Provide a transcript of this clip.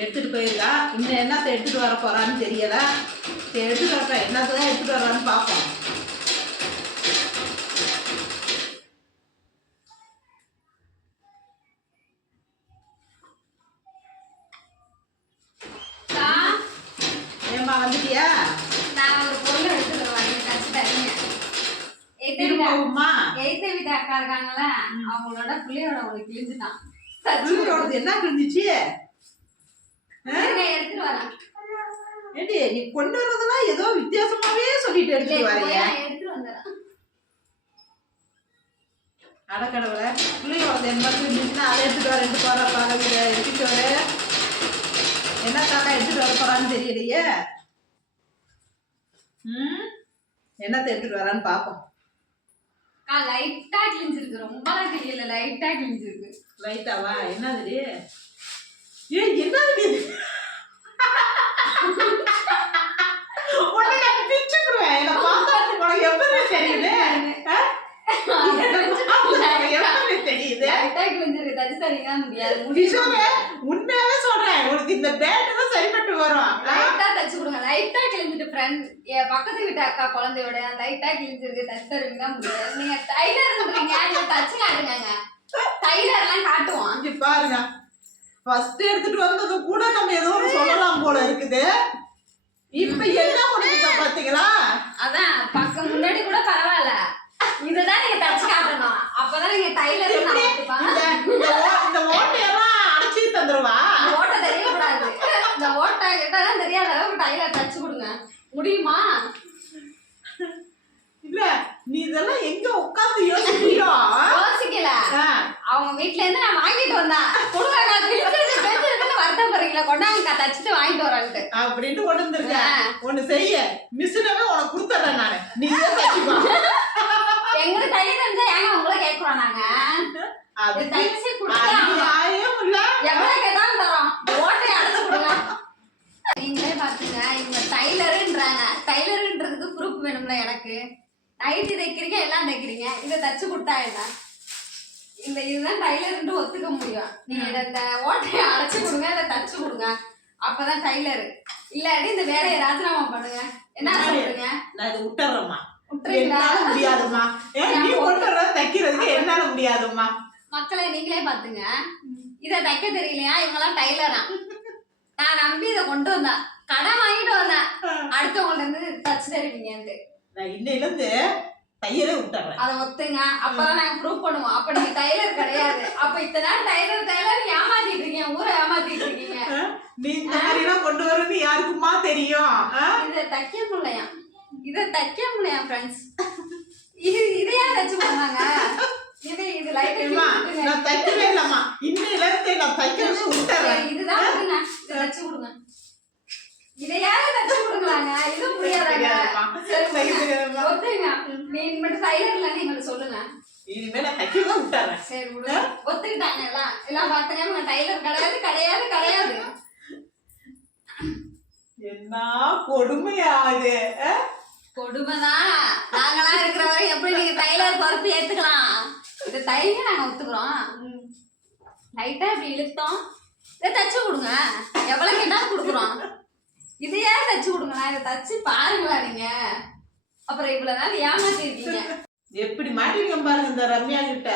எடுத்துட்டு போயிருக்கா. இன்னும் என்னத்தை எடுத்துட்டு வர போறான்னு தெரியல. சரி, எடுத்துட்டு வரட்டும் என்னத்தை தான் எடுத்துட்டு வர்றான்னு பார்ப்போம். ஏம்மா வந்துட்டியா? நான் ஒரு பொருள் வரேன் தச்சு தரீங்க. எய்த்த வீட்டு அக்கா இருக்காங்களா? அவங்களோட புள்ளையோட ஒரு உங்களோடது என்ன கிழிஞ்சிச்சு? ஏண்டி நீ கொண்டு வர்றதெல்லாம் ஏதோ வித்தியாசமாவே சொல்லிட்டு எடுத்துட்டு வரைய அடக்கடவுளை பிள்ளையோடது என்ன இருந்துச்சுன்னா அதை எடுத்துட்டு வர ரெண்டு போற பழகிற எடுத்துட்டு வர. என்ன தாக்கா எடுத்துட்டு வர போறான்னு தெரியலையே. ம்? என்னத்தை எடுத்துட்டு வரான்னு பார்ப்போம் லைட்டா கிழிஞ்சிருக்கு. ரொம்பலாம் கிழியல லைட்டா கிழிஞ்சிருக்கு. லைட்டாவா என்னதுடி உண்மையாவே சொல்றேன் உனக்கு இந்த பேண்ட் தான் சரிப்பட்டு வரும் லைட்டா தச்சு கொடுங்க லைட்டா கிழிஞ்சிட்டு ஃப்ரெண்ட் என் பக்கத்து வீட்டு அக்கா குழந்தையோட லைட்டா கிழிஞ்சிருக்கு தச்சு தருவீங்கன்னா முடியாது நீங்க டைலர் நீங்க தச்சு காட்டுங்க டைலர் எல்லாம் காட்டுவோம் இங்க பாருங்க ஃபர்ஸ்ட் எடுத்துட்டு வந்தது கூட நம்ம ஏதோ ஒண்ணு சொல்லலாம் போல இருக்குது இப்ப என்ன பண்ணிருக்க பாத்தீங்களா அதான் பக்கம் முன்னாடி கூட பரவாயில்ல இதுதான் நீங்க தச்சு காட்டணும் அப்பதான் நீங்க டைலர் இப்படி இந்த இந்த ஓ- இந்த ஓட்டையெல்லாம் தந்துருவா ஓட்ட தெரியக்கூடாது. இந்த ஓட்ட கிட்டதான் தெரியாத அளவுக்கு டைலர் தச்சு கொடுங்க. முடியுமா? இல்ல நீ இதெல்லாம் எங்க உட்கார்ந்து யோசிக்கிறியோ? யோசிக்கல. அவங்க வீட்ல இருந்து நான் வாங்கிட்டு வந்தேன். கொடுங்க கிழிச்சிருக்கு பேசிருக்குன்னு வருத்தப்படுறீங்களா கொண்டாங்க தச்சுட்டு வாங்கிட்டு வரேன்ட்டு. அப்படின்ட்டு கொண்டு வந்திருக்க. ஆ. ஒண்ணு செய்ய. மிஷினவே உனக்கு கொடுத்துட்றேன் நானு. நீ தான் தைச்சுப்பா எங்க டைலர் இருந்தா ஏங்க உங்களை கேட்கிறோம் நாங்க அது இது தச்சு அது கொடுத்தா நியாயம் இல்ல எவ்வளவு கேட்டாலும் தரோம் ஓட்டையை அடைச்சு கொடுங்க நீங்களே பாத்துங்க இவங்க டைலருன்றாங்க டைலருன்றதுக்கு வேணும்ல எனக்கு. நைட்டி தைக்கிறீங்க எல்லாம் தைக்கிறீங்க இதை தச்சு கொடுத்தா என்ன? இந்த இதுதான் டைலர்ன்ட்டு ஒத்துக்க முடியும். நீங்க இதை இந்த ஓட்டையை அடைச்சு கொடுங்க இதை தச்சு கொடுங்க. அப்பதான் டைலர் இல்லாட்டி இந்த வேலையை ராஜினாமா பண்ணுங்க. என்ன சொல்றீங்க? நான் இதை விட்டுறேம்மா. என்னால முடியாதும்மா. ஏன் நீ கொண்டு வர தைக்கிறதுக்கு என்னால முடியாதும்மா. மக்களை நீங்களே பாத்துங்க இதை தைக்க தெரியலையா? இவங்கெல்லாம் டைலரா நான் நம்பி இதை கொண்டு வந்தேன். கடன் வாங்கிட்டு வந்தேன். அடுத்தவங்கள்ட்ட இருந்து தச்சு தருவீங்கன்ட்டு. நான் இன்னையில இருந்து தையலே விட்டுறேன். அதை ஒத்துங்க. அப்பதான் நாங்க ப்ரூவ் பண்ணுவோம். அப்ப நீங்க டைலர் கிடையாது. அப்ப இத்தனை நாள் டைலர் டைலர் ஏமாத்திட்டு இருக்கீங்க. ஊரை ஏமாத்திட்டு இருக்கீங்க. நீ இந்த கொண்டு வரன்னு யாருக்குமா தெரியும்? இதை தைக்க முடியலையா? இதை தைக்க முடியலையா ஃப்ரெண்ட்ஸ் இது இதையா தச்சு பண்ணாங்க இது இது லைட் நான் தைக்கவே இல்லம்மா. இன்னையில இருந்து நான் தைக்கிறதே விட்டுறேன். இதுதான் தச்சு கொடுங்க. இதையாவது தச்சு கொடுங்களாங்க. இது முடியாதாங்க. தெரியாதும்மா. சரி, தைக்க கொடுங்க. தெரியாதும்மா. ஒத்துங்க. நீ tailor இல்லைன்னு எங்கள்ட்ட சொல்லுங்க. இனிமே நான் சரி. ஒத்துக்கிட்டாங்க எல்லாம். எல்லாம் இவங்க tailor கிடையாது, கிடையாது, கிடையாது. என்ன கொடுமையா ஆ? கொடுமைதான். நாங்கெல்லாம் இருக்கிற வரை எப்படி நீங்க tailor பொறுப்பு ஏத்துக்கலாம்? இதை தைங்க, நாங்க ஒத்துக்கிறோம். லைட்டா இப்படி இழுத்தோம் இதை தச்சு கொடுங்க எவ்வளவு கேட்டாலும் கொடுக்குறோம் இதையே தச்சு கொடுங்க. நான் இதை தச்சு பாருங்களா நீங்க? அப்புறம் இவ்வளவு நாள் ஏமாத்தி இருக்கீங்க எப்படி மாட்டிருக்கேன் பாருங்க இந்த ரம்யா கிட்ட.